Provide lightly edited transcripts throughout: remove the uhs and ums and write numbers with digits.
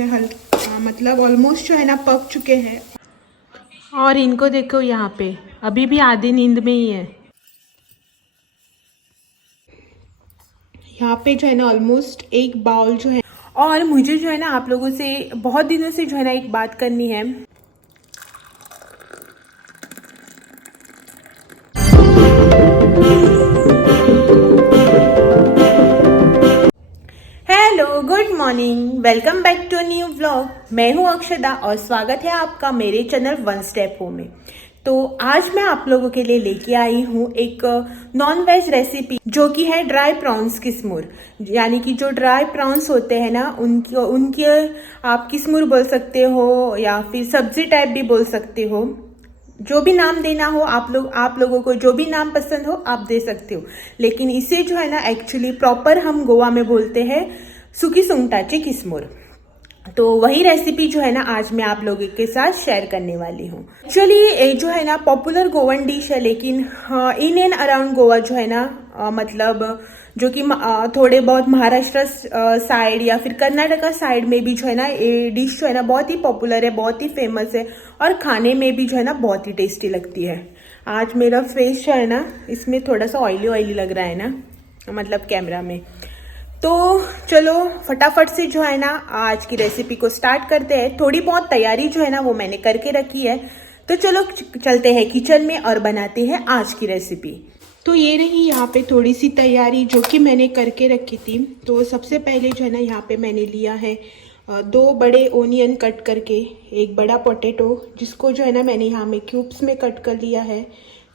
मतलब ऑलमोस्ट जो है ना पक चुके हैं। और इनको देखो यहाँ पे अभी भी आधी नींद में ही है। यहाँ पे जो है ना ऑलमोस्ट एक बाउल जो है। और मुझे जो है ना आप लोगों से बहुत दिनों से जो है ना एक बात करनी है। Hello, good morning, welcome back to new vlog. मैं हूँ अक्षदा और स्वागत है आपका मेरे चैनल वन स्टेप होम में। तो आज मैं आप लोगों के लिए लेके आई हूँ एक नॉन वेज रेसिपी जो कि है ड्राई प्रॉन्स किस्मुर। यानी कि जो ड्राई प्रॉन्स होते हैं ना उनके आप किस्मुर बोल सकते हो या फिर सब्जी टाइप भी बोल सकते हो। जो भी नाम देना हो आप लोगों को जो भी नाम पसंद हो आप दे सकते हो। लेकिन इसे जो है ना एक्चुअली प्रॉपर हम गोवा में बोलते हैं सुकी सुंगटाचे किस्मुर। तो वही रेसिपी जो है ना आज मैं आप लोगों के साथ शेयर करने वाली हूँ। एक्चुअली ये जो है ना पॉपुलर गोवन डिश है, लेकिन इन एंड अराउंड गोवा जो है ना मतलब जो कि थोड़े बहुत महाराष्ट्र साइड या फिर कर्नाटका साइड में भी जो है ना ये डिश जो है ना बहुत ही पॉपुलर है, बहुत ही फेमस है और खाने में भी जो है ना बहुत ही टेस्टी लगती है। आज मेरा फेस जो है ना इसमें थोड़ा सा ऑयली ऑयली लग रहा है ना, मतलब कैमरा में। तो चलो फटाफट से जो है ना आज की रेसिपी को स्टार्ट करते हैं। थोड़ी बहुत तैयारी जो है ना वो मैंने करके रखी है, तो चलो चलते हैं किचन में और बनाते हैं आज की रेसिपी। तो ये रही यहाँ पे थोड़ी सी तैयारी जो कि मैंने करके रखी थी। तो सबसे पहले जो है ना यहाँ पे मैंने लिया है 2 बड़े ओनियन कट करके, एक बड़ा पोटैटो जिसको जो है ना मैंने यहाँ में क्यूब्स में कट कर लिया है,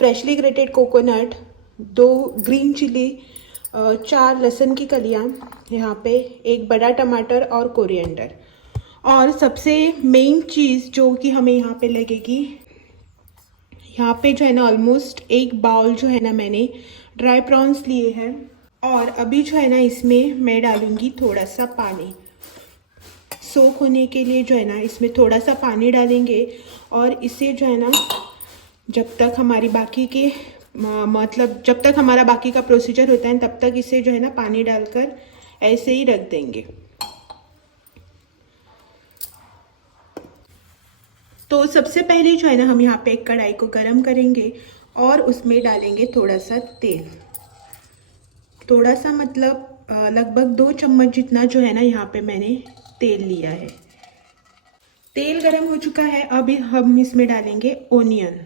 freshly grated coconut, 2 green chilli, 4 लहसुन की कलियाँ यहाँ पे, एक बड़ा टमाटर और कोरिएंडर। और सबसे मेन चीज़ जो कि हमें यहाँ पे लगेगी, यहाँ पे जो है ना ऑलमोस्ट एक बाउल जो है ना मैंने ड्राई प्रॉन्स लिए हैं। और अभी जो है ना इसमें मैं डालूंगी थोड़ा सा पानी। सोख होने के लिए जो है ना इसमें थोड़ा सा पानी डालेंगे और इसे जो है ना जब तक हमारी बाकी के मतलब जब तक हमारा बाकी का प्रोसीजर होता है तब तक इसे जो है ना पानी डालकर ऐसे ही रख देंगे। तो सबसे पहले जो है ना हम यहाँ पे एक कढ़ाई को गरम करेंगे और उसमें डालेंगे थोड़ा सा तेल। थोड़ा सा मतलब लगभग 2 चम्मच जितना जो है ना यहाँ पे मैंने तेल लिया है। तेल गरम हो चुका है, अभी हम इसमें डालेंगे ओनियन।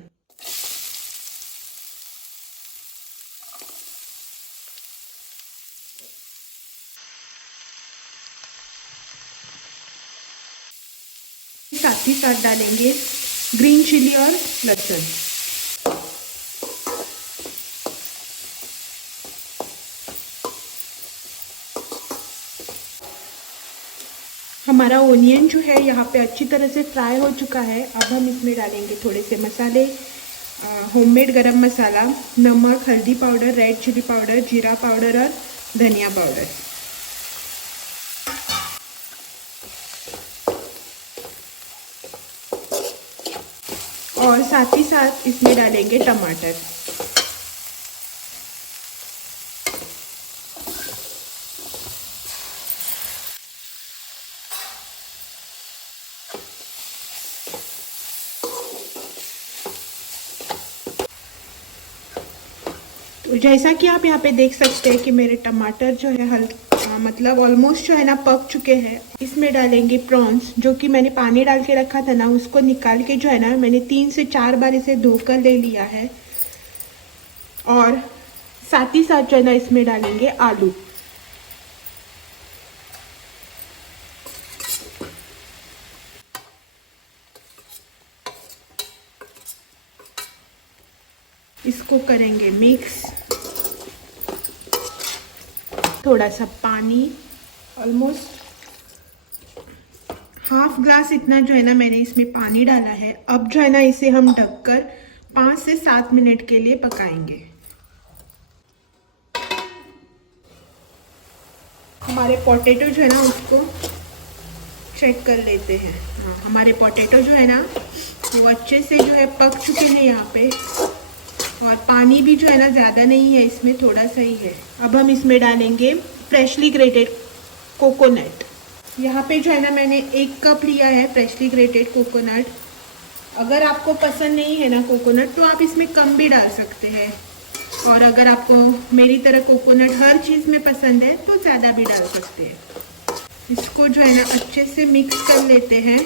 साथ ही साथ डालेंगे ग्रीन चिली और लहसुन। हमारा ओनियन जो है यहाँ पे अच्छी तरह से फ्राई हो चुका है। अब हम इसमें डालेंगे थोड़े से मसाले, होममेड गरम मसाला, नमक, हल्दी पाउडर, रेड चिली पाउडर, जीरा पाउडर और धनिया पाउडर। और साथ ही साथ इसमें डालेंगे टमाटर। तो जैसा कि आप यहाँ पे देख सकते हैं कि मेरे टमाटर जो है मतलब ऑलमोस्ट जो है ना पक चुके हैं। इसमें डालेंगे प्रॉन्स जो कि मैंने पानी डाल के रखा था ना, उसको निकाल के जो है ना मैंने 3 से 4 बार इसे धोकर ले लिया है। और साथ ही साथ जो है ना इसमें डालेंगे आलू। इसको करेंगे मिक्स। थोड़ा सा पानी, ऑलमोस्ट हाफ ग्लास इतना जो है ना मैंने इसमें पानी डाला है। अब जो है ना इसे हम ढककर 5 से 7 मिनट के लिए पकाएंगे। हमारे पोटैटो जो है ना उसको चेक कर लेते हैं। हाँ, हमारे पोटैटो जो है ना वो अच्छे से जो है पक चुके हैं यहाँ पे। और पानी भी जो है ना ज़्यादा नहीं है, इसमें थोड़ा सा ही है। अब हम इसमें डालेंगे फ्रेशली ग्रेटेड कोकोनट। यहाँ पे जो है ना मैंने 1 कप लिया है फ्रेशली ग्रेटेड कोकोनट। अगर आपको पसंद नहीं है ना कोकोनट तो आप इसमें कम भी डाल सकते हैं, और अगर आपको मेरी तरह कोकोनट हर चीज़ में पसंद है तो ज़्यादा भी डाल सकते हैं। इसको जो है ना अच्छे से मिक्स कर लेते हैं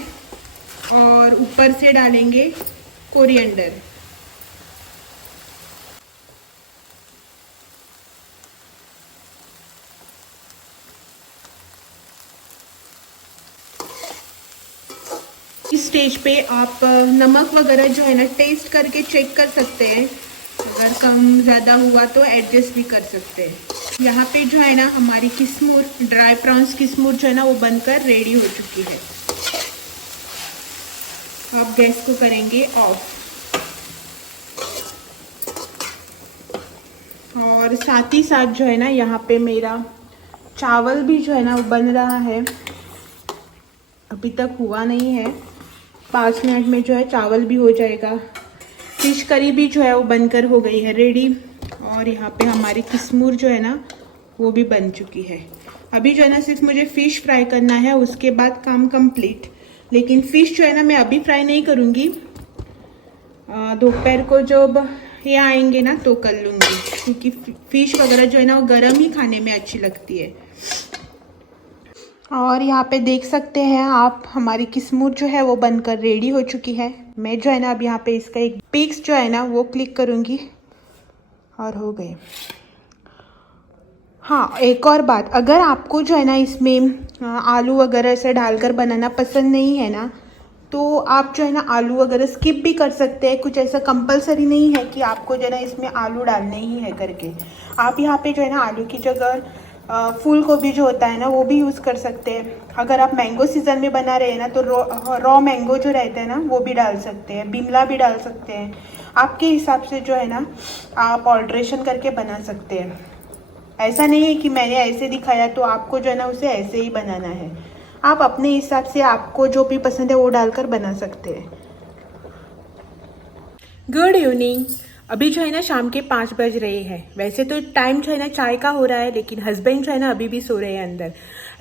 और ऊपर से डालेंगे कोरिएंडर। इस स्टेज पे आप नमक वगैरह जो है ना टेस्ट करके चेक कर सकते हैं, अगर कम ज़्यादा हुआ तो एडजस्ट भी कर सकते हैं। यहाँ पे जो है ना हमारी किस्मूर, ड्राई प्रॉन्स किस्मूर जो है ना वो बनकर रेडी हो चुकी है। आप गैस को करेंगे ऑफ, और साथ ही साथ जो है ना यहाँ पे मेरा चावल भी जो है ना वो बन रहा है। अभी तक हुआ नहीं है, 5 मिनट में जो है चावल भी हो जाएगा। फिश करी भी जो है वो बनकर हो गई है रेडी, और यहाँ पे हमारी किस्मूर जो है ना वो भी बन चुकी है। अभी जो है ना सिर्फ मुझे फ़िश फ्राई करना है, उसके बाद काम कंप्लीट। लेकिन फ़िश जो है ना मैं अभी फ्राई नहीं करूँगी, दोपहर को जब ये आएंगे ना तो कर लूँगी, क्योंकि फ़िश वगैरह जो है ना वो गर्म ही खाने में अच्छी लगती है। और यहाँ पे देख सकते हैं आप हमारी किस्मूर जो है वो बनकर रेडी हो चुकी है। मैं जो है ना अब यहाँ पे इसका एक पिक्स जो है ना वो क्लिक करूँगी और हो गए। हाँ, एक और बात, अगर आपको जो है ना इसमें आलू वगैरह से डालकर बनाना पसंद नहीं है ना तो आप जो है ना आलू वगैरह स्किप भी कर सकते हैं। कुछ ऐसा कंपलसरी नहीं है कि आपको जो है ना इसमें आलू डालने ही है करके। आप यहाँ पे जो है ना आलू की जगह फूल गोभी जो होता है ना वो भी यूज़ कर सकते हैं। अगर आप मैंगो सीज़न में बना रहे हैं ना तो रॉ मैंगो जो रहते हैं ना वो भी डाल सकते हैं, बिमला भी डाल सकते हैं। आपके हिसाब से जो है ना आप ऑल्ट्रेशन करके बना सकते हैं। ऐसा नहीं है कि मैंने ऐसे दिखाया तो आपको जो है ना उसे ऐसे ही बनाना है। आप अपने हिसाब से आपको जो भी पसंद है वो डालकर बना सकते हैं। Good evening. अभी जो है ना शाम के 5 बज रहे हैं। वैसे तो टाइम जो है ना चाय का हो रहा है, लेकिन हस्बैंड जो है ना अभी भी सो रहे हैं अंदर।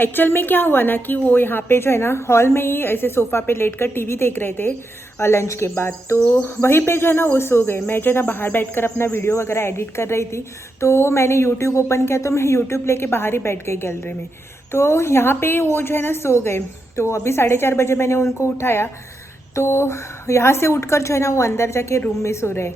एक्चुअल में क्या हुआ ना कि वो यहाँ पे जो है ना हॉल में ही ऐसे सोफा पे लेटकर टीवी देख रहे थे लंच के बाद, तो वहीं पे जो है ना वो सो गए। मैं जो है ना बाहर बैठकर अपना वीडियो वगैरह एडिट कर रही थी, तो मैंने यूट्यूब ओपन किया तो मैं यूट्यूब लेके बाहर ही बैठ गई गैलरी में। तो यहाँ पे वो जो है ना सो गए। तो अभी 4:30 बजे मैंने उनको उठाया, तो यहाँ से उठकर जो है ना वो अंदर जाके रूम में सो रहे।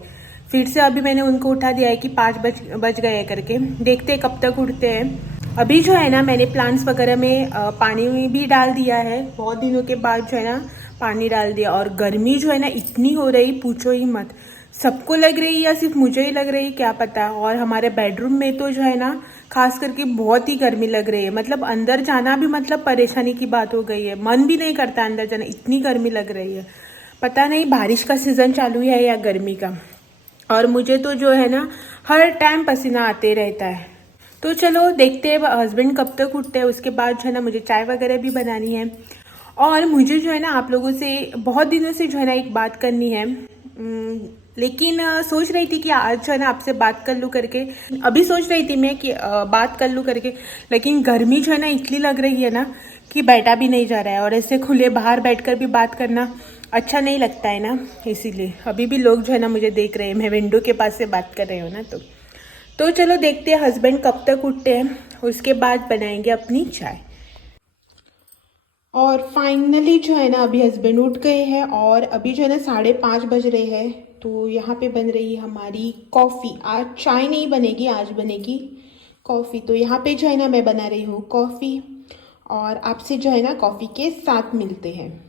फिर से अभी मैंने उनको उठा दिया है कि 5 बज गए करके, देखते हैं कब तक उठते हैं। अभी जो है ना मैंने प्लांट्स वगैरह में पानी भी डाल दिया है। बहुत दिनों के बाद जो है ना पानी डाल दिया, और गर्मी जो है ना इतनी हो रही पूछो ही मत। सबको लग रही या सिर्फ मुझे ही लग रही क्या पता। और हमारे बेडरूम में तो जो है ना खास करके बहुत ही गर्मी लग रही है। मतलब अंदर जाना भी मतलब परेशानी की बात हो गई है, मन भी नहीं करता अंदर जाना, इतनी गर्मी लग रही है। पता नहीं बारिश का सीजन चालू है या गर्मी का। और मुझे तो जो है ना हर टाइम पसीना आते रहता है। तो चलो देखते हैं हस्बैंड कब तक उठते हैं, उसके बाद जो है ना मुझे चाय वगैरह भी बनानी है। और मुझे जो है ना आप लोगों से बहुत दिनों से जो है ना एक बात करनी है, लेकिन सोच रही थी कि आज जो है ना आपसे बात कर लूँ करके। अभी सोच रही थी मैं कि बात कर लूँ करके, लेकिन गर्मी जो है ना इतनी लग रही है ना कि बैठा भी नहीं जा रहा है, और ऐसे खुले बाहर बैठकर भी बात करना अच्छा नहीं लगता है ना, इसीलिए। अभी भी लोग जो है ना मुझे देख रहे हैं, मैं विंडो के पास से बात कर रही हूँ ना। तो चलो देखते हैं हस्बैंड कब तक उठते हैं, उसके बाद बनाएंगे अपनी चाय। और फाइनली जो है ना अभी हस्बैंड उठ गए हैं, और अभी जो है ना 5:30 बज रहे हैं। तो यहाँ पे बन रही है हमारी कॉफ़ी। आज चाय नहीं बनेगी, आज बनेगी कॉफ़ी। तो यहाँ पे जो है ना मैं बना रही हूँ कॉफ़ी, और आपसे जो है ना कॉफ़ी के साथ मिलते हैं।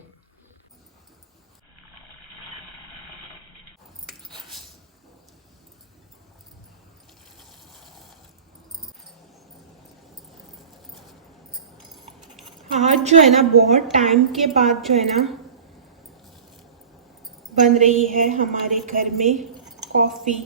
आज जो है ना बहुत टाइम के बाद जो है ना बन रही है हमारे घर में कॉफ़ी।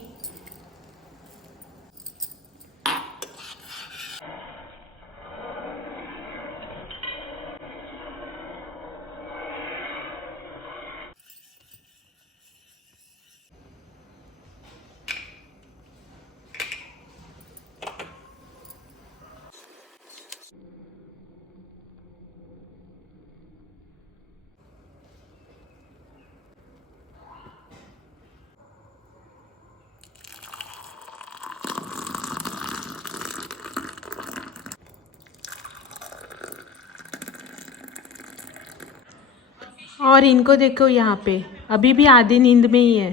और इनको देखो यहाँ पे अभी भी आधी नींद में ही है।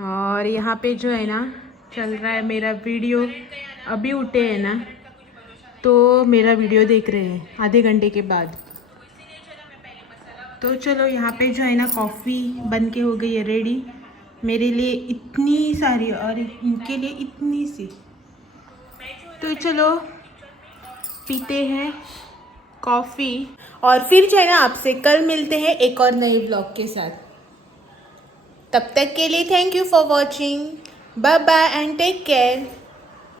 और यहाँ पे जो है ना चल रहा है मेरा वीडियो। अभी उठे हैं ना तो मेरा वीडियो देख रहे हैं आधे घंटे के बाद। तो चलो यहाँ पे जो है ना कॉफ़ी बन के हो गई है रेडी। मेरे लिए इतनी सारी और इनके लिए इतनी सी। तो चलो पीते हैं कॉफ़ी और फिर जो है ना आपसे कल मिलते हैं एक और नए ब्लॉग के साथ। तब तक के लिए thank you for watching. Bye bye and take care.